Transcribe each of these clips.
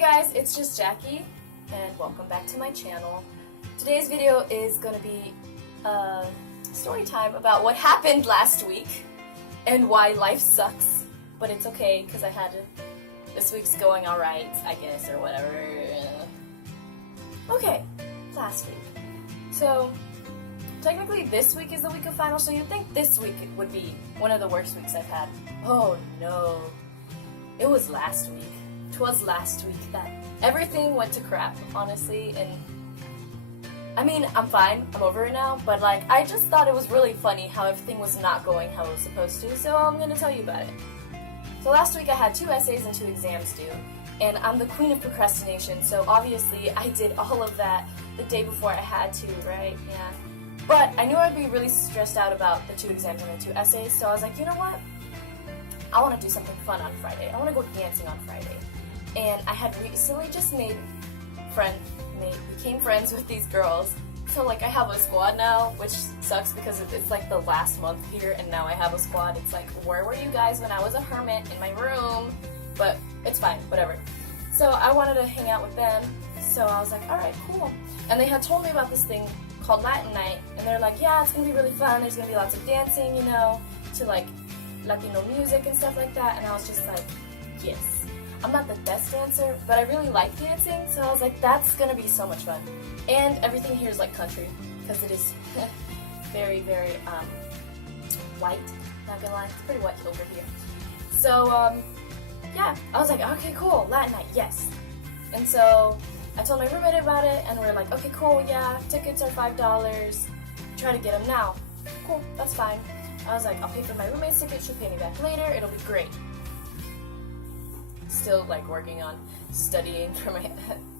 Hey guys, it's just Jackie, and welcome back to my channel. Today's video is going to be a story time about what happened last week and why life sucks, but it's okay because I had this week's going alright, I guess, or whatever. Okay, last week. So, technically this week is the week of finals, so you'd think this week would be one of the worst weeks I've had. Oh no, it was last week. 'Twas last week that everything went to crap, honestly, and I mean, I'm fine, I'm over it now, but like, I just thought it was really funny how everything was not going how it was supposed to, so I'm gonna tell you about it. So last week I had 2 essays and 2 exams due, and I'm the queen of procrastination, so obviously I did all of that the day before I had to, right? Yeah. But I knew I'd be really stressed out about the 2 exams and the 2 essays, so I was like, you know what? I want to do something fun on Friday. I want to go dancing on Friday. And I had recently just became friends with these girls. So like I have a squad now, which sucks because it's like the last month here and now I have a squad. It's like, where were you guys when I was a hermit in my room? But it's fine, whatever. So I wanted to hang out with them. So I was like, alright, cool. And they had told me about this thing called Latin Night. And they're like, yeah, it's going to be really fun. There's going to be lots of dancing, you know, to like Latino music and stuff like that. And I was just like, yes. I'm not the best dancer, but I really like dancing, so I was like, that's gonna be so much fun. And everything here is like country, because it is very, very white, not gonna lie, it's pretty white over here. So, yeah, I was like, okay, cool, Latin night, yes. And so, I told my roommate about it, and we're like, okay, cool, yeah, tickets are $5, try to get them now. Cool, that's fine. I was like, I'll pay for my roommate's ticket, she'll pay me back later, it'll be great. Still like working on studying for my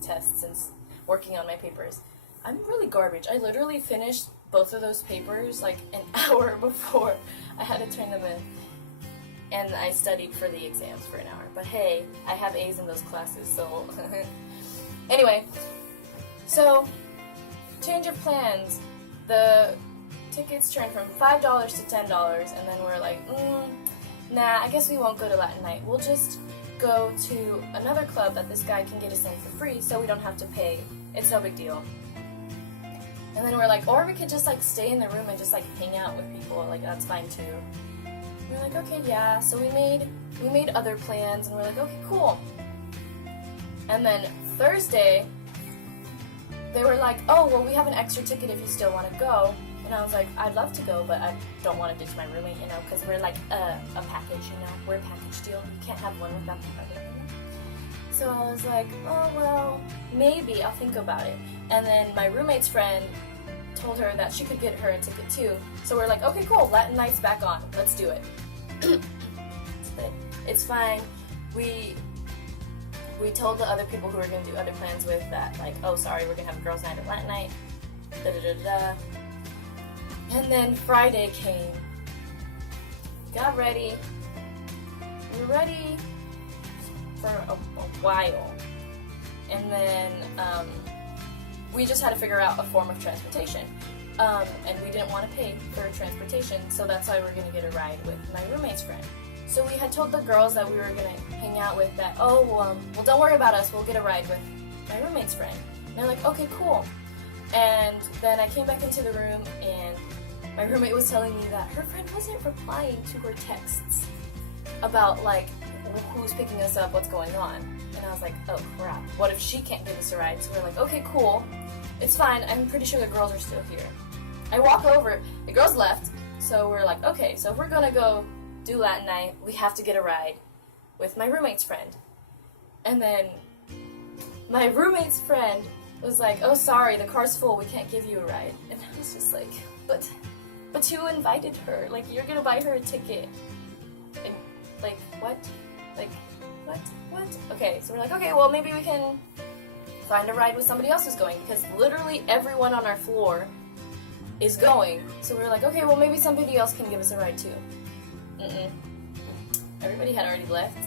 tests and working on my papers. I'm really garbage. I literally finished both of those papers like an hour before I had to turn them in. And I studied for the exams for an hour. But hey, I have A's in those classes, so... Anyway, so, change of plans. The tickets turned from $5 to $10, and then we're like, nah, I guess we won't go to Latin Night. We'll just go to another club that this guy can get us in for free so we don't have to pay. It's no big deal. And then we're like, or we could just like stay in the room and just like hang out with people, like that's fine too. We're like, okay, yeah. So we made other plans and we're like, okay, cool. And then Thursday they were like, oh, well, we have an extra ticket if you still want to go. And I was like, I'd love to go, but I don't want to ditch my roommate, you know, because we're like a package, you know, we're a package deal. You can't have one without the other. So I was like, oh, well, maybe I'll think about it. And then my roommate's friend told her that she could get her a ticket too. So we're like, okay, cool, Latin Night's back on. Let's do it. It's fine. We told the other people who were going to do other plans with that, like, oh, sorry, we're going to have a girls' night at Latin Night. Da-da-da-da. And then Friday came, got ready, we were ready for a while, and then we just had to figure out a form of transportation, and we didn't want to pay for transportation, so that's why we're going to get a ride with my roommate's friend. So we had told the girls that we were going to hang out with that, oh, well, don't worry about us, we'll get a ride with my roommate's friend. And they're like, okay, cool. And then I came back into the room, and my roommate was telling me that her friend wasn't replying to her texts about, like, who's picking us up, what's going on. And I was like, oh crap, what if she can't give us a ride? So we're like, okay, cool, it's fine, I'm pretty sure the girls are still here. I walk over, the girls left, so we're like, okay, so if we're gonna go do Latin Night, we have to get a ride with my roommate's friend. And then my roommate's friend was like, oh, sorry, the car's full, we can't give you a ride. And I was just like, but you invited her, like, you're gonna buy her a ticket. And, like, what? Like, what? Okay, so we're like, okay, well, maybe we can find a ride with somebody else who's going, because literally everyone on our floor is going. So we're like, okay, well, maybe somebody else can give us a ride too. Everybody had already left.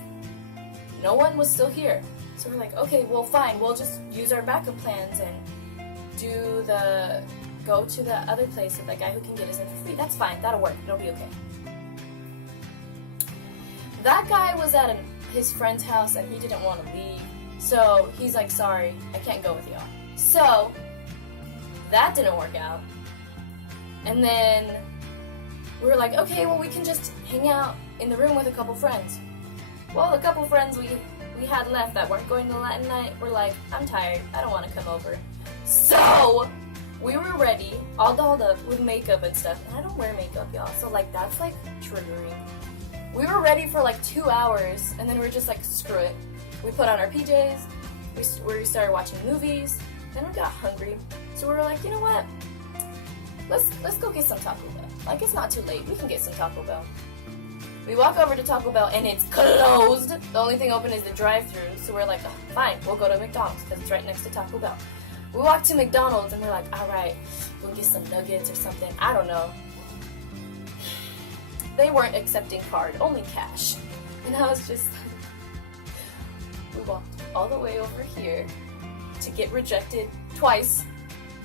No one was still here. So we're like, okay, well, fine, we'll just use our backup plans and go to the other place with the guy who can get us in for free. That's fine, that'll work, it'll be okay. That guy was at his friend's house and he didn't want to leave, So he's like, sorry, I can't go with y'all. So that didn't work out. And then we were like, okay, well, we can just hang out in the room with a couple friends. Well, the couple friends we had left that weren't going to Latin night were like, I'm tired, I don't want to come over. So we were ready, all dolled up with makeup and stuff. And I don't wear makeup, y'all, so like that's like triggering. We were ready for like 2 hours, and then we were just like, screw it. We put on our PJs, we started watching movies, then we got hungry. So we were like, you know what? Let's go get some Taco Bell. Like, it's not too late, we can get some Taco Bell. We walk over to Taco Bell and it's closed. The only thing open is the drive-thru. So we're like, oh, fine, we'll go to McDonald's because it's right next to Taco Bell. We walk to McDonald's and we're like, all right, we'll get some nuggets or something. I don't know. They weren't accepting card, only cash. And I was just we walked all the way over here to get rejected twice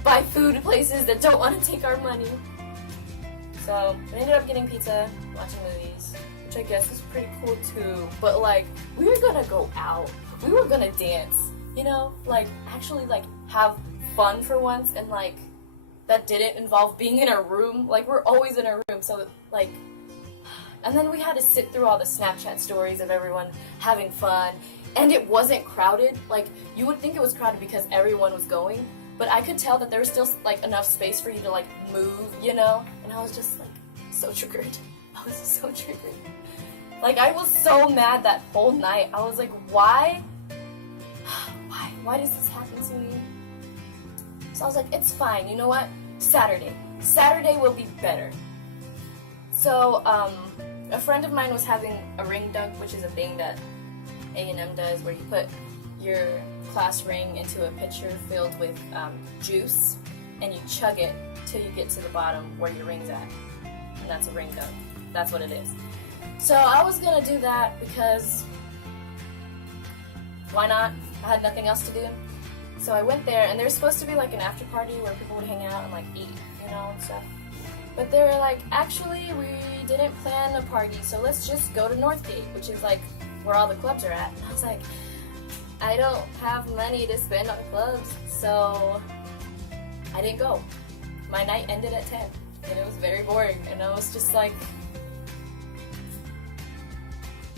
by food places that don't want to take our money. So we ended up getting pizza, watching movies, which I guess is pretty cool too. But like, we were gonna go out, we were gonna dance, you know, like actually like have fun for once, and like that didn't involve being in a room. Like, we're always in a room, so like, and then we had to sit through all the Snapchat stories of everyone having fun, and it wasn't crowded. Like, you would think it was crowded because everyone was going, but I could tell that there was still like enough space for you to like move, you know? And I was just like so triggered. I was so triggered. Like, I was so mad that whole night. I was like, why? Why does this happen to me? So I was like, it's fine. You know what? Saturday will be better. So, a friend of mine was having a ring dunk, which is a thing that A&M does, where you put your class ring into a pitcher filled with juice, and you chug it till you get to the bottom where your ring's at. And that's a ring dunk. That's what it is. So I was gonna do that because why not? I had nothing else to do. So I went there, and there's supposed to be like an after party where people would hang out and like eat, you know, and stuff. But they were like, actually, we didn't plan a party, so let's just go to Northgate, which is like where all the clubs are at. And I was like, I don't have money to spend on clubs, so I didn't go. My night ended at 10, and it was very boring, and I was just like,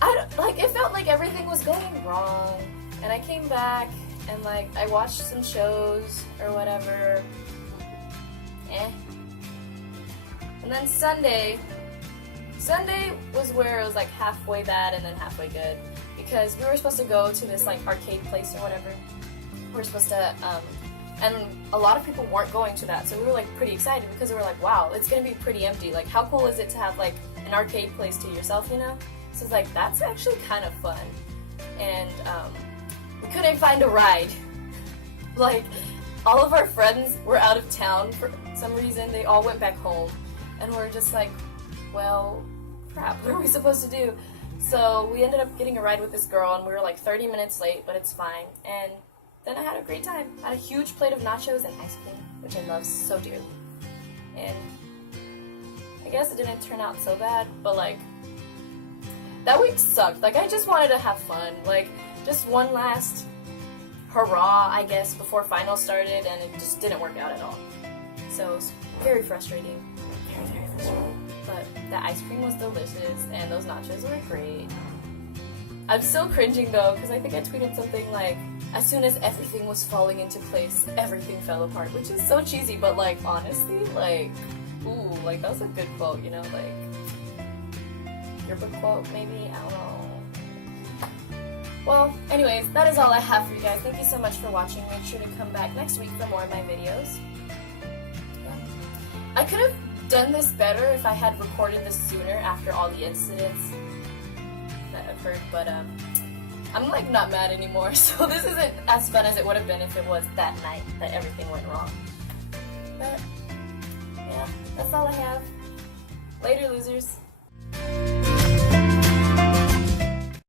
it felt like everything was going wrong. And I came back, and like, I watched some shows or whatever. And then Sunday was where it was like halfway bad and then halfway good, because we were supposed to go to this like arcade place or whatever. We were supposed to, and a lot of people weren't going to that, so we were like pretty excited because we were like, wow, it's gonna be pretty empty. Like, how cool is it to have like an arcade place to yourself, you know? So it's like, that's actually kind of fun. And we couldn't find a ride. Like, all of our friends were out of town for some reason. They all went back home. And we're just like, well, crap, what are we supposed to do? So we ended up getting a ride with this girl, and we were like 30 minutes late, but it's fine. And then I had a great time. I had a huge plate of nachos and ice cream, which I love so dearly. And I guess it didn't turn out so bad, but like, that week sucked. Like, I just wanted to have fun. Like, just one last hurrah, I guess, before finals started, and it just didn't work out at all. So it was very frustrating. Very frustrating. But the ice cream was delicious, and those nachos were great. I'm still cringing though, because I think I tweeted something like, as soon as everything was falling into place, everything fell apart, which is so cheesy, but like, honestly, like, ooh, like, that was a good quote, you know, like, yearbook quote, maybe, I don't know. Well, anyways, that is all I have for you guys. Thank you so much for watching. Make sure to come back next week for more of my videos. Yeah. I could have done this better if I had recorded this sooner after all the incidents that occurred, but I'm like not mad anymore, so this isn't as fun as it would have been if it was that night that everything went wrong. But yeah, that's all I have. Later, losers.